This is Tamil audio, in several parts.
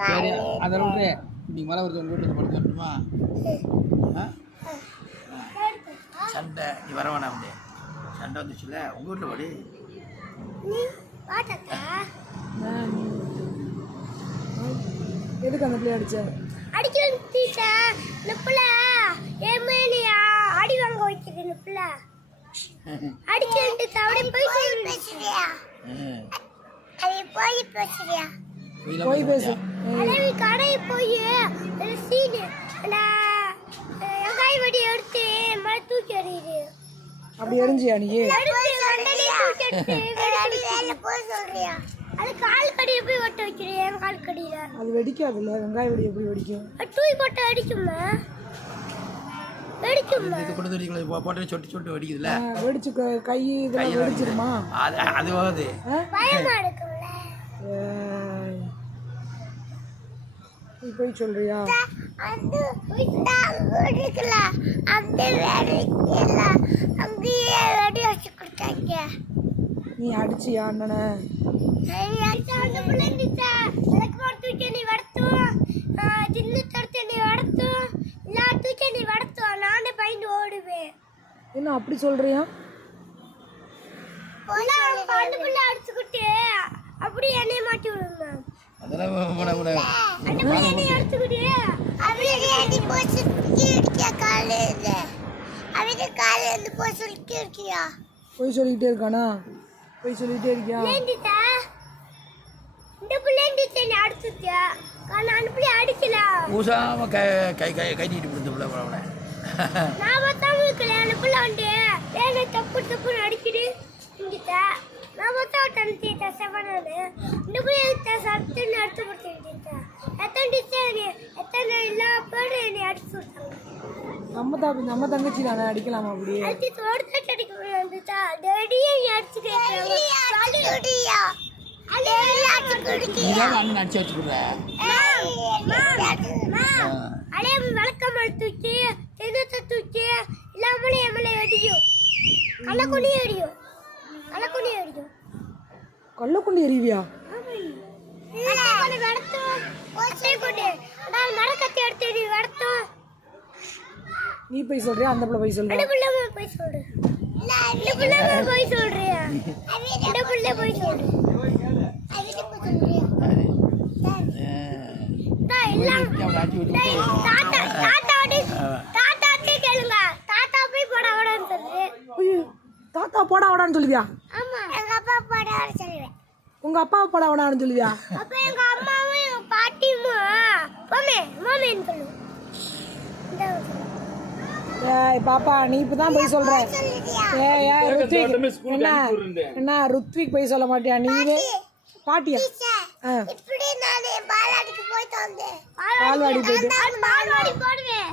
சரி அதை விட்டு இன்னைக்கு மழை வருது உங்கள் வீட்டில் படுத்து வரட்டுமா? சண்டை நீ வர வேணாம் அப்படியே சண்டை வந்துச்சுல்ல உங்கள் வீட்டில் படி. எதுக்கு அந்த பிள்ளை அடிச்ச? அடி வாங்க வைக்கிறேன் பிள்ளை அடிச்சுட்டு தவறி போய் பேசுறியா? போய் பேசுறியா? போய் பேசு. கடை போய் சீனு வெங்காய வடி எடுத்து மழை தூக்கி எறியுது. அப்படி எரிஞ்சியா நீ? சொல்றியா? அது கால் கடியை போய் ஒட்ட வைக்கிறேன். கால் கடியில அது வெடிக்காதுல்ல. வெங்காய வெடி எப்படி வெடிக்கும்? தூய் போட்டு அடிக்குமா? வெடிக்குமா? இது கூட தெரியும் போட்டு சொட்டு சொட்டு வெடிக்குதுல்ல. வெடிச்சு கை இதெல்லாம் வெடிச்சிருமா? அது போகுது. பயமா இருக்கும்ல. நீ போய் சொல்றியா? அந்த இருக்குல்ல அந்த வேலைக்குல அங்கேயே வெடி வச்சு கொடுத்தாங்க. நீ அடிச்சியா அண்ணனை? அந்த பிள்ளைங்கிட்ட எனக்கு கொடுத்துட்டு நீ வடத்து தின்னு தடுத்து நீ வடத்து இல்ல தூக்கி நீ வடத்து நானே பயந்து ஓடுவேன். என்ன அப்படி சொல்றியா? அந்த பிள்ளை அடிச்சுக்கிட்டு அப்படி என்னைய மாட்டி விடுங்க. அதெல்லாம் அந்த பிள்ளை என்னைய அடிச்சுக்கிட்டு அப்படியே நீ போய் சுத்திட்டியா காலையில அவனுக்கு காலையில இருந்து போய் சுத்திட்டியா? போய் சொல்லிக்கிட்டே இருக்கானா? போய் சொல்லிக்கிட்டே இருக்கியா? இந்த பிள்ளைங்க நீ அடிச்சுட்டியா? நான் பிள்ளை அடிக்கல. ஊசாம கை நீட்டு கொடுத்த பிள்ளை அவனை நான் பார்த்தாம இருக்கல. அந்த பிள்ளை வந்து வேலை தப்பு தப்புன்னு அடிக்குது இங்கிட்ட. நான் பார்த்தா தனித்தீட்டா செவனானு இந்த பிள்ளை சத்துன்னு அடிச்சு கொடுத்துட்டேன். எத்தனை எல்லா பேரும் என்னை அடிச்சு விட்டாங்க. நம்ம தங்கச்சி தானே அடிக்கலாமா? அப்படி அடிச்சு தோட்டத்தை அடிக்க வந்துட்டா டேடியை அடிச்சு கேட்கறியா? அண்ணன் அடிச்சு வச்சு கொடுறேன். அலே விளக்கமல் தூக்கி தென்னத்தை தூக்கி இல்லாமலே எம்எல்ஏ அடிக்கும். கள்ளக்குடி அடிக்கும். கள்ளக்குடி அடிக்கும். கள்ளக்குண்டி எறிவியா? நீ போய் சொல்றியா? அந்த பிள்ளை போய் சொல்றியா? போய் சொல்றேன். போய் சொல்றியா? போய் சொல்றேன். தாத்தா போடா வடான்னு சொல்லுவியா? ஆமா எங்க அப்பா போடா வட சொல்லுவேன். உங்க அப்பா போடா வடான்னு சொல்லுவியா? அப்ப எங்க அம்மாவும் எங்க பாட்டியும் மாமேன்னு சொல்லுவோம். ஏய் பாப்பா நீ இப்பதான் போய் சொல்ற. ஏய் ருத்விக் என்ன ருத்விக் போய் சொல்ல மாட்டியா? நீவே பாட்டியா? இப்படி நானே பால்வாடிக்கு போயிட்டு வந்தேன். பால்வாடி போயிட்டு பால்வாடி போடுவேன்.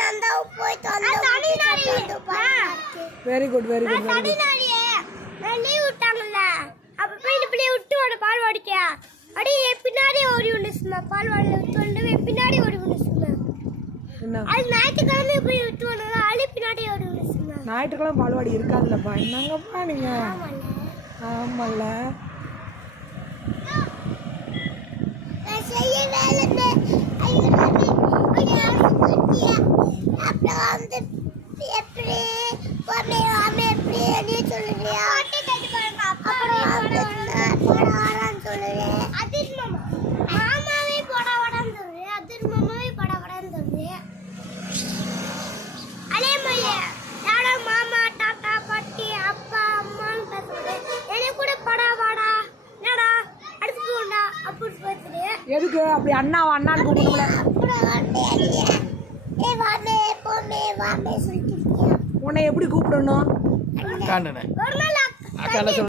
நான் தான் போயிட்டு வந்தேன். Very good very good. நான் லீவ் விட்டாங்கல்ல அப்ப போய் இந்த பிள்ளைய விட்டு வர பால்வாடிக்க அப்படியே பின்னாடி ஓடி வந்துச்சுமா. பால்வாடியில் விட்டு வந்து பின்னாடி ஓடி வந்துச்சுமா. என்ன அது ஞாயிற்றுக்கிழமை போய் விட்டு வந்தா அது பின்னாடி ஓடி வந்துச்சுமா. ஞாயிற்றுக்கிழமை பால்வாடி இருக்காதுல்லப்பா. என்னங்கப்பா நீங்க? ஆமால்ல. செய்ய வேலை அப்புறம் வந்து எப்படி எப்படி நீ சொல்லுறியா? மாமாவே போட வடான்னு சொல்றேன். அதிர் மாமாவே போட வடான்னு சொல்றேன். அதே மாதிரி யாரோ மாமா தாத்தா பாட்டி அப்பா அம்மான்னு பேசுறது என்னை கூட படா வாடா என்னடா அடிச்சு போண்டா அப்படின்னு பேசுறேன். எதுக்கு அப்படி அண்ணாவா அண்ணான்னு கூப்பிடுங்கள? உன்னை எப்படி கூப்பிடணும்? அக்கா